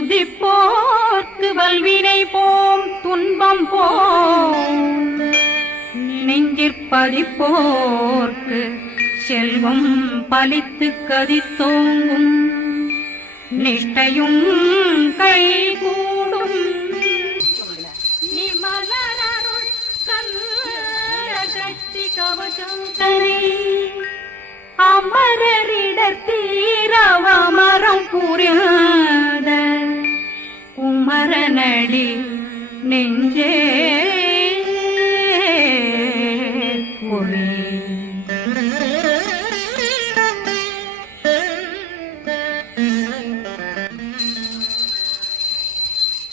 துதிப்போர்க்கு வல்வினை போம் துன்பம் போம் நெஞ்சிற்பதிப்போர்க்கு செல்வம் பலித்து கதித்தோங்கும் நிஷ்டையும் கைகூடும் நிமலருள் கந்த சக்தி கவசம் தனை அமரரிடர் தீரவமரம் புரியாத குமரனடி நெஞ்சே குறி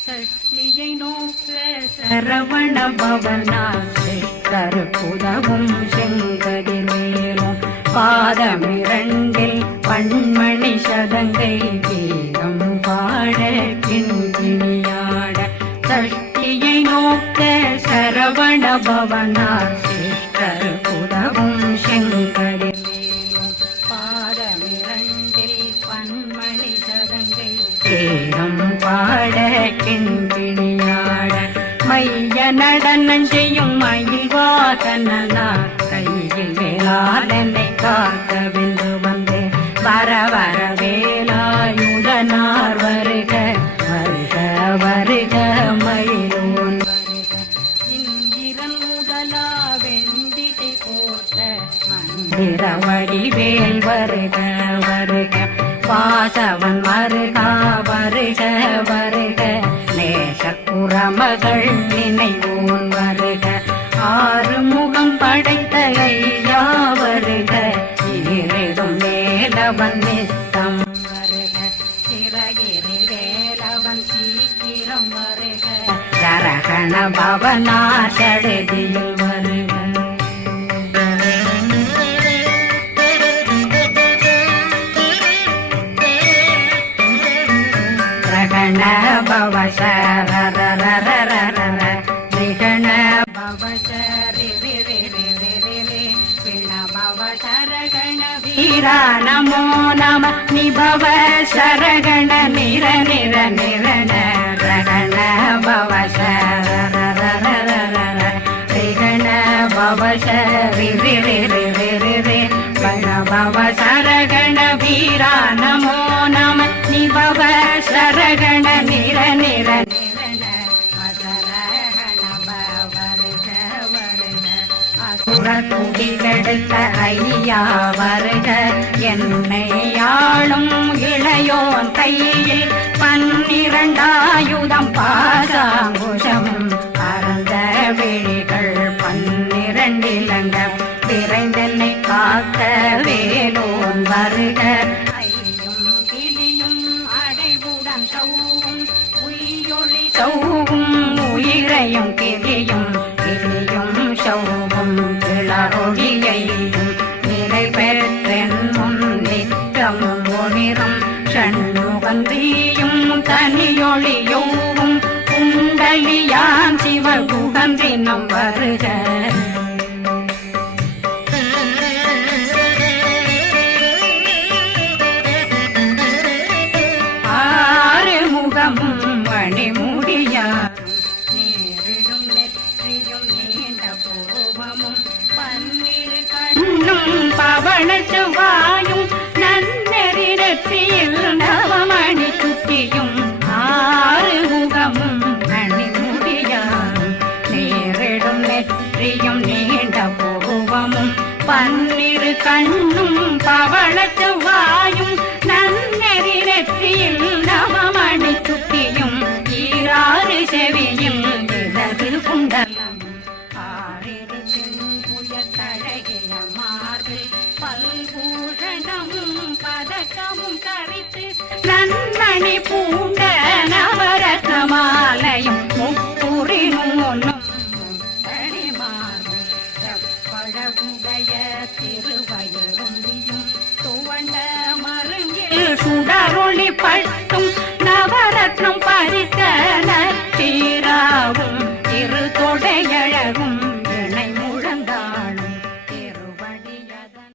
சஷ்டியை நோக்க சரவண பவனாசை கருப்புதவும் செங்கதிர் மேலும் பாதமிரண்டில் பண்மணி சதங்கை கீதம் பாட கிண்கிணியாட சஷ்டியை நோக்க சரவண பவனாசை கருப்புதவும் செங்கதிர் மேலும் பாதமிரண்டில் பண்மணி சதங்கை கீதம் பாட கிண்கிணியாட மைய நடனம் செய்யும் மயில் வாசனார் கையில் வேளாளனை காக்க வென்று வந்தேன் வர வர வேலாயுதனார் வருக வருக வருக மயிலோன் வருக இந்திரன் முதலா வெண்டிகை போர்த்த மந்திர வடிவேல் வருக வருக வாசவன் வருக வருக வருக நேசக்குறமகள் நினைவோன் வருக ஆறு முகம் படைத்த ஐயா வருக ஈரிடும் வேலவன் நித்தம் வருக சிறகிரி வேலவன் சீக்கிரம் வருக சரகண பவனா சடதியில் வருக ரகண பவ சரரரரரர நிகண பவ சரி பவ சரகண வீரா நமோ நம நிபவ சரகண நிர நிர நிரண ரகண பவ சரரரரரர நிகண பவ சரி பவ சரகண வீரா நமோ நம நிபவ சரகண நிர நிர நிரண மசரகண வருக வருக அசுரகுடிகெடுத்த ஐயா வருக என்னை ஆளும் இளையோன் கையில் 12 பாசாங்குஷம் பரந்த விழிகள் 12 இலங்க விரைந்தென்னை காக்க வேலோன் வருக ஐயும் கிளியும் அடைவுடன் சௌவும் உயிரொளி சௌவும் உயிரையும் கிளியும் கிளியும் சௌவும் இளரொழியையும் நிலை பெற்றென் முன் நிற்கும் ஒளிரும் ஷண்முகந்தியும் தனியொளியோவும் குண்டலியான் சிவகுகந்தினம் வருக மணிமுடியாரும் நேரிடும் நெற்றியும் நீண்ட பூவமும் 12 கண்ணும் பவனத்து வாயும் நன்னெறி நெற்றியில் நவமணி சுட்டியும் 6 முகமும் மணிமுடியாரும் நேரிடும் நெற்றியும் நீண்ட பூவமும் 12 கண்ணும் பவனத்து வாயும் நன்னெறி நெற்றியில் நவமணி சுட்டியும் 6 செவியும் இடது குண்டலம் 6 செங்குயத்தழகிய மார்பில் பல்பூஷணமும் பதக்கமும் கரித்து நன்மணி பூண்ட நவரத்ன மாலையும் முப்புரி நூலும் தனிமாறும் செப்பழகுடைய திருவயருந்தியும் துவண்ட மருங்கில் சுடரொளி பட்ட